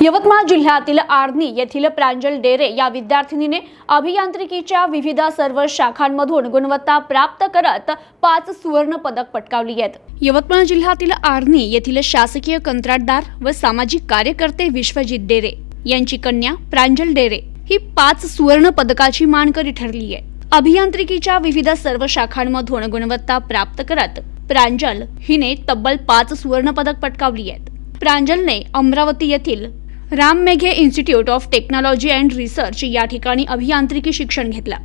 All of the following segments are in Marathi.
यवतमाळ जिल्ह्यातील आर्णी येथील प्रांजल डेरे या विद्यार्थिनीने अभियांत्रिकीच्या विविध सर्व शाखांमधून गुणवत्ता प्राप्त करत पाच सुवर्ण पदक पटकावली आहेत. यवतमाळ जिल्ह्यातील आर्णी येथील शासकीय कंत्राटदार व सामाजिक कार्यकर्ते विश्वजित डेरे यांची कन्या प्रांजल डेरे ही पाच सुवर्ण पदकाची मानकरी ठरली आहे. अभियांत्रिकीच्या विविध सर्व शाखांमधून गुणवत्ता प्राप्त करत प्रांजल हिने तब्बल पाच सुवर्ण पदक पटकावली आहेत. प्रांजलने अमरावती येथील Ram Meghe institute of technology and research या ठिकाणी अभियांत्रिकी शिक्षण घेतलं.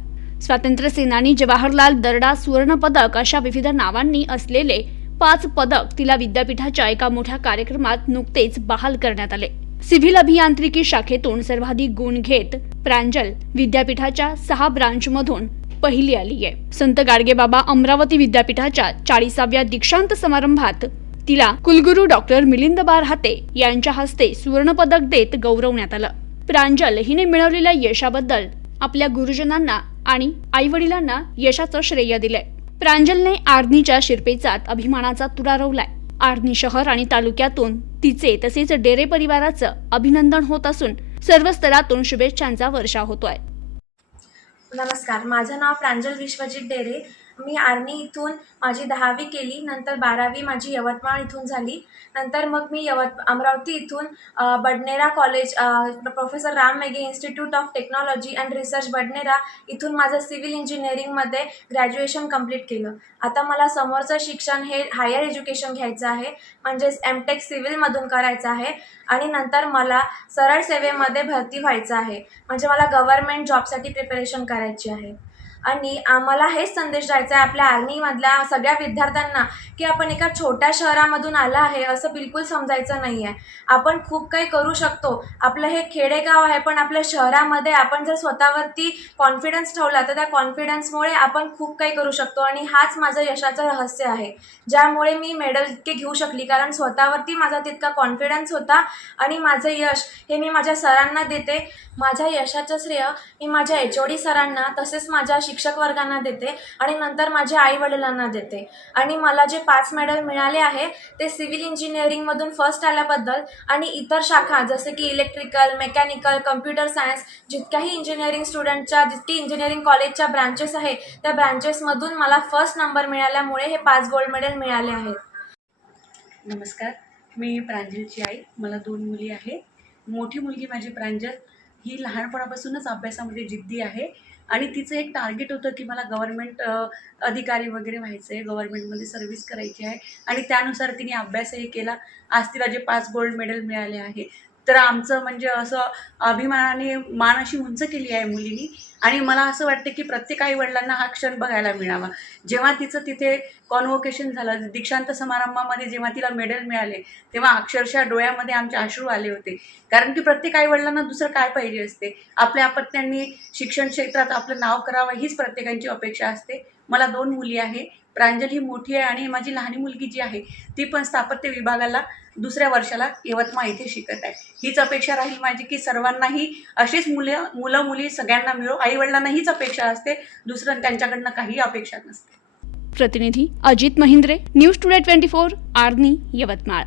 स्वातंत्र्य सेनानी जवाहरलाल दर्डा सुवर्ण पदक अशा विविध नावांनी असलेले पाच पदक तिला विद्यापीठाच्या एका मोठ्या कार्यक्रमात नुकतेच बहाल करण्यात आले. सिव्हिल अभियांत्रिकी शाखेतून सर्वाधिक गुण घेत प्रांजल विद्यापीठाच्या सहा ब्रांचमधून पहिली आली आहे संत गाडगेबाबा अमरावती विद्यापीठाच्या चाळीसाव्या दीक्षांत समारंभात तिला कुलगुरू डॉक्टर मिलिंद बारहाते यांच्या हस्ते सुवर्णपदक देत गौरवण्यात आलं. प्रांजल हिने मिळवलेल्या यशाबद्दल आपल्या गुरुजनांना आणि आई वडिलांना यशाचं श्रेय दिलंय. प्रांजलने आर्नीच्या शिरपेचात अभिमानाचा तुरा रोवलाय. आर्नी शहर आणि तालुक्यातून तिचे तसेच डेरे परिवाराचं अभिनंदन होत असून सर्व स्तरातून शुभेच्छांचा वर्षा होतोय. नमस्कार माझं नाव प्रांजल विश्वजित डेरे. मी आर्नी इथून माझी दहावी केली नंतर बारावी माझी यवतमाळ इथून झाली. नंतर मग मी यवत अमरावती इथून Badnera college professor Ram Meghe institute of technology and research Badnera इथून माझं सिव्हिल इंजिनिअरिंगमध्ये ग्रॅज्युएशन कंप्लीट केलं. आता मला समोरचं शिक्षण हे हायर एज्युकेशन घ्यायचं आहे म्हणजेच एम टेक सिव्हिलमधून करायचं आहे आणि नंतर मला सरळ सेवेमध्ये भरती व्हायचं आहे. म्हणजे मला गव्हर्मेंट जॉबसाठी प्रिपरेशन करायची आहे. आणि आम्हाला हेच संदेश द्यायचा आहे आपल्या आर्मीमधल्या सगळ्या विद्यार्थ्यांना की आपण एका छोट्या शहरामधून आला आहे असं बिलकुल समजायचं नाही आहे आपण खूप काही करू शकतो. आपलं हे खेडेगाव आहे पण आपल्या शहरामध्ये आपण जर स्वतःवरती कॉन्फिडन्स ठेवला तर त्या कॉन्फिडन्समुळे आपण खूप काही करू शकतो. आणि हाच माझं यशाचं रहस्य आहे. ज्यामुळे मी मेडल इतके घेऊ शकली कारण स्वतःवरती माझा तितका कॉन्फिडन्स होता आणि माझं यश हे मी माझ्या सरांना देते. माझ्या यशाचं श्रेय मी माझ्या एच ओ डी सरांना तसेच माझ्या शिक्षक वर्गांना देते आणि नंतर माझ्या आई वडिलांना देते. आणि मला जे पाच मेडल मिळाले आहे ते सिव्हिल इंजिनिअरिंगमधून फर्स्ट आल्याबद्दल आणि इतर शाखा जसे की इलेक्ट्रिकल मेकॅनिकल कम्प्युटर सायन्स जितक्याही इंजिनिअरिंग स्टुडंटच्या जितकी इंजिनिअरिंग कॉलेजच्या ब्रांचेस आहे त्या ब्रांचेसमधून मला फर्स्ट नंबर मिळाल्यामुळे हे पाच गोल्ड मेडल मिळाले आहेत. नमस्कार. मी प्रांजलची आई. मला दोन मुली आहेत. मोठी मुलगी माझी प्रांजल. ही लहानपणापासूनच अभ्यासामध्ये जिद्दी आहे. आणि तिचं एक टार्गेट होतं की मला गव्हर्मेंट अधिकारी वगैरे व्हायचं आहे गव्हर्मेंटमध्ये सर्व्हिस करायची आहे. आणि त्यानुसार तिने अभ्यासही केला. आज तिला जे पाच गोल्ड मेडल मिळाले आहे तर आमचं म्हणजे असं अभिमानाने मान अशी उंच केली आहे मुलीनी. आणि मला असं वाटतं की प्रत्येक आई वडिलांना हा क्षण बघायला मिळावा. जेव्हा तिचं तिथे कॉन्व्होकेशन झालं दीक्षांत समारंभामध्ये जेव्हा तिला मेडल मिळाले तेव्हा अक्षरशः डोळ्यामध्ये आमचे आश्रू आले होते. कारण की प्रत्येक आई वडिलांना दुसरं काय पाहिजे असते? आपल्या अपत्यांनी शिक्षण क्षेत्रात आपलं नाव करावं हीच प्रत्येकांची अपेक्षा असते. मला दोन मुली आहे. प्रांजल ही मोठी आहे आणि माझी लहानी मुलगी जी आहे ती पण स्थापत्य विभागाला दुसऱ्या वर्षाला यवतमाळ इथे शिकत आहे. हीच अपेक्षा राहील माझी की सर्वांनाही अशीच मुलं मुलं मुली सगळ्यांना मिळो. आईवडिलांना हीच अपेक्षा असते दुसरं त्यांच्याकडनं काही अपेक्षा नसते. प्रतिनिधी Ajit Mahindre news today twenty four Arni Yavatmal.